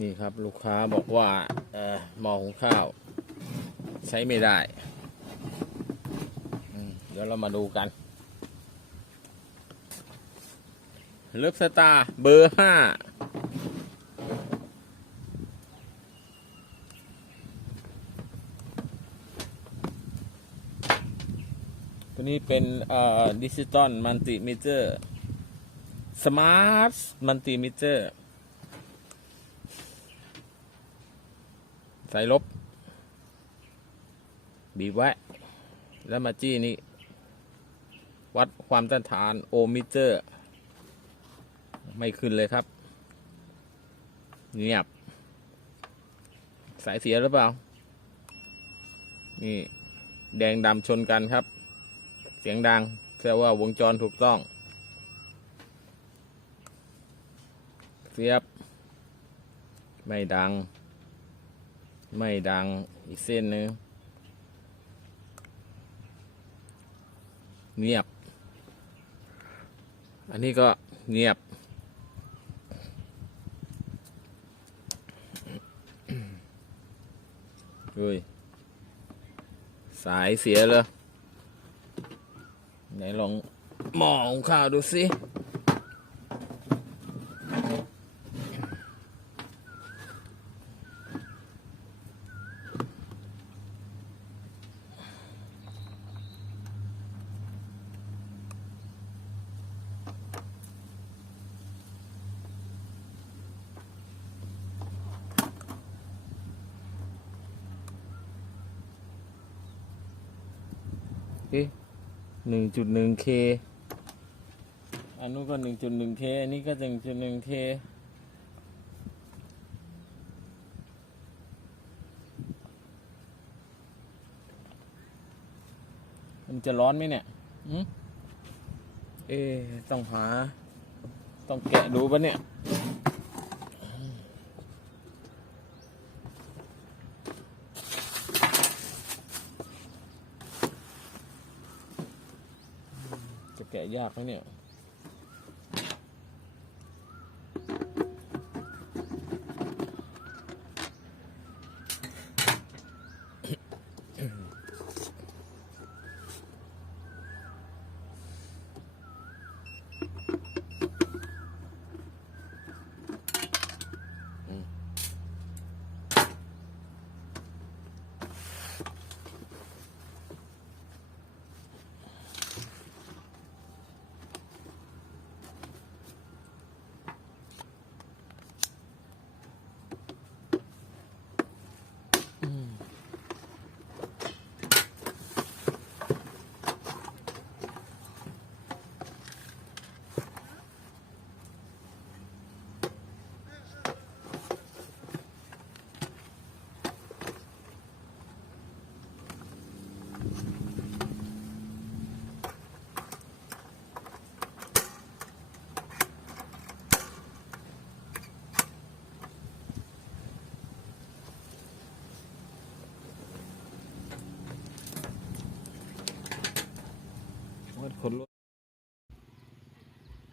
นี่ครับลูกค้าบอกว่าเออหม้อหุงข้าว ใช้ไม่ได้เดี๋ยวเรามาดูกันเลิฟสตาร์เบอร์ห้าตัวนี้เป็นดิจิตอลมัลติมิเตอร์สมาร์ทมัลติมิเตอร์ สายลบ บีบไว้ แล้วมาจี้นี่วัดความต้านทานโอห์มมิเตอร์ ไม่ขึ้นเลยครับ เงียบ สายเสียหรือเปล่า นี่ แดงดำชนกันครับ เสียงดังแสดงว่าวงจรถูกต้อง เสียบ ไม่ดัง ไม่ดังอีกเส้นหนึ่งเงียบ อันนี้ก็เงียบเฮ้ย สายเสียเลยไหนลองมองข้าวดูสิ เอ๊ะหนึ่งจุดหนึ่งเคอันนู้นก็หนึ่งจุดหนึ่งเคอันนี้ก็หนึ่งจุดหนึ่งเคมันจะร้อนไหมเนี่ยอืมเอ๊ต้องหา ต้องแกะดูปะเนี่ย จะแ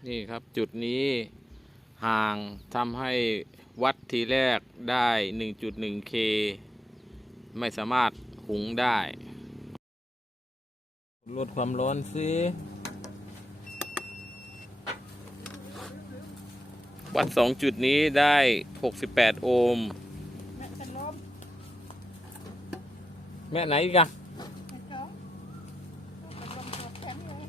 นี่ครับจุดนี้ห่างทำให้วัดทีแรกได้ 1.1 k ไม่สามารถหุงได้ ลดความร้อนสิวัดสองจุดนี้ได้ 68 โอห์ม แม่เป็นลมแม่ไหนอีกอะ ไม่เขาเป็นลมตัวแข็งเลย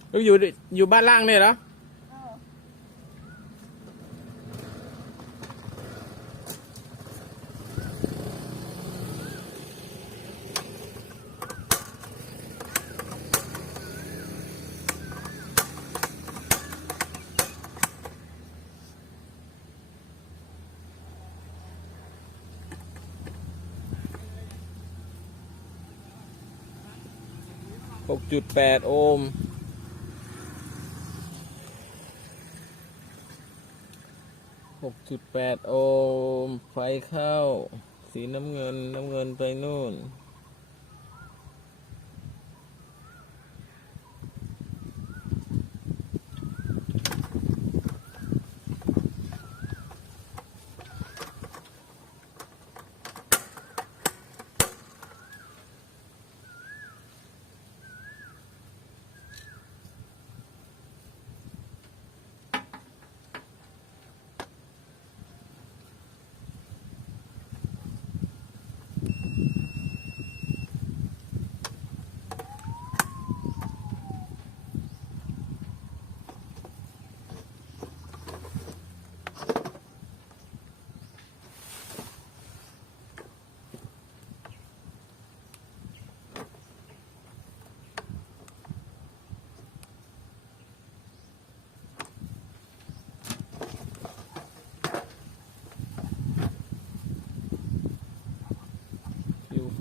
เอ้ยอยู่ดิอยู่บ้านล่างเนี่ยเหรอเออ6.8 โอห์ม หกจุดแปดโอห์มไฟเข้า สีน้ำเงินน้ำเงินไปนู่น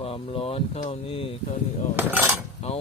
ความร้อนเข้านี่เข้านี่ออก เอา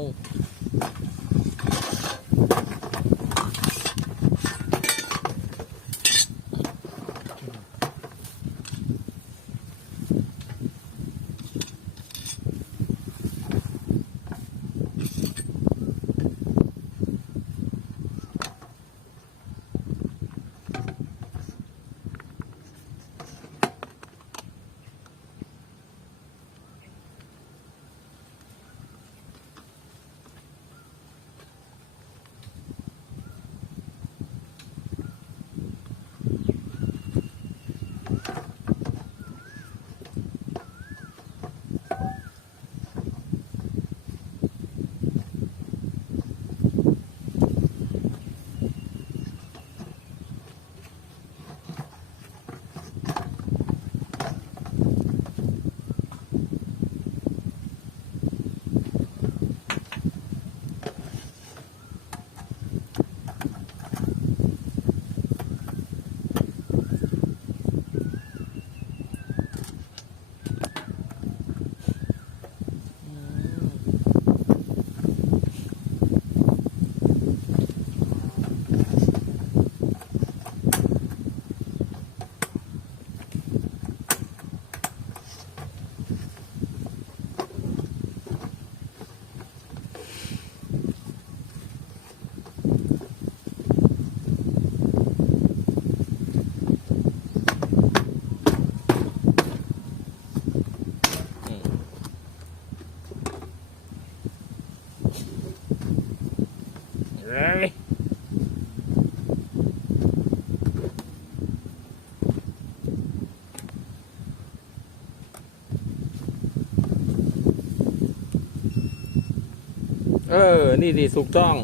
เออ นี่นี่ถูกต้อง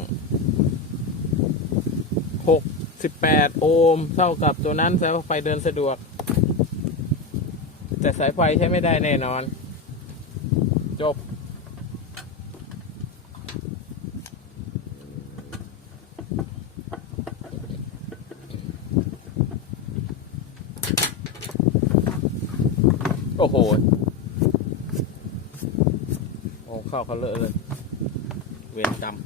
หกสิบแปดโอห์มเท่ากับตัวนั้นสายไฟเดินสะดวก แต่สายไฟใช้ไม่ได้แน่นอน จบ โอ้โห โอ้เข้าเขาเลอะเลย เวรกรรม